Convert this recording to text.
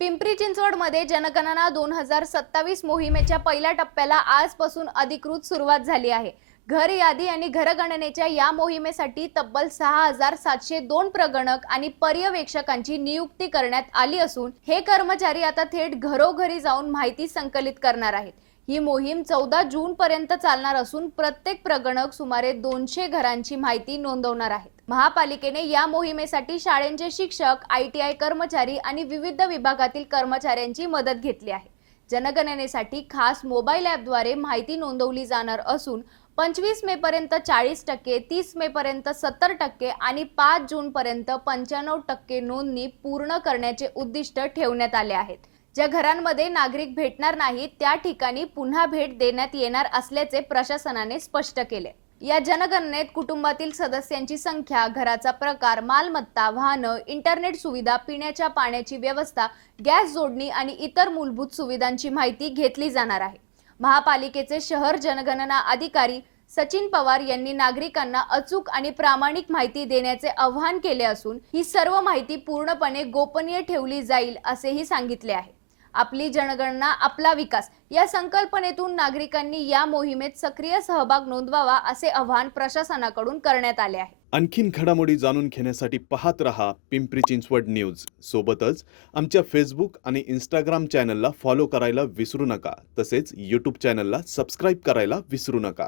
पिंपरी चिंचवडमध्ये जनगणना 2027 मोहिमेच्या पहिल्या टप्प्याला आजपासून अधिकृत सुरुवात झाली आहे। घर यादी आणि घरगणनेच्या या मोहिमेसाठी तब्बल 6702 प्रगणक आणि पर्यवेक्षकांची नियुक्ती करण्यात आली असून हे कर्मचारी आता थेट घरोघरी जाऊन माहिती संकलित करणार आहेत। ही मोहीम 14 जून पर्यंत चालणार असून प्रत्येक प्रगणक सुमारे 200 घरांची माहिती नोंदवणार आहेत। महापालिकेने या मोहिमेसाठी शाळेंचे शिक्षक, ITI कर्मचारी आणि विविध विभागातील कर्मचाऱ्यांची मदत घेतली आहे। जनगणनेसाठी खास मोबाईल ॲपद्वारे माहिती नोंदवली जाणार असून 25 मे पर्यंत 40%, 30 मे पर्यंत 70% आणि 5 जून पर्यंत 95% नोंदणी पूर्ण करण्याचे उद्दिष्ट ठेवण्यात आले आहेत। ज्या घरांमध्ये नागरिक भेटणार नाहीत त्या ठिकाणी पुन्हा भेट देण्यात येणार असल्याचे प्रशासनाने स्पष्ट केले। या जनगणनेत कुटुंबातील सदस्यांची संख्या, घराचा प्रकार, मालमत्ता, वाहनं, इंटरनेट सुविधा, पिण्याच्या पाण्याची व्यवस्था, गॅस जोडणी आणि इतर मूलभूत सुविधांची माहिती घेतली जाणार आहे। महापालिकेचे शहर जनगणना अधिकारी सचिन पवार यांनी नागरिकांना अचूक आणि प्रामाणिक माहिती देण्याचे आवाहन केले असून ही सर्व माहिती पूर्णपणे गोपनीय ठेवली जाईल असेही सांगितले आहे। आपली जनगणना आपला विकास या संकल्पनेतून नागरिकांनी या मोहिमेत सक्रिय सहभाग नोंदवावा असे आवाहन प्रशासनाकडून करण्यात आले आहे। आणखीन घडामोडी जाणून घेण्यासाठी पाहत रहा पिंपरी चिंचवड न्यूज। सोबतच आमच्या फेसबुक आणि इंस्टाग्राम चॅनलला फॉलो करायला विसरू नका। तसेच यूट्यूब चॅनलला सबस्क्राईब करायला विसरू नका।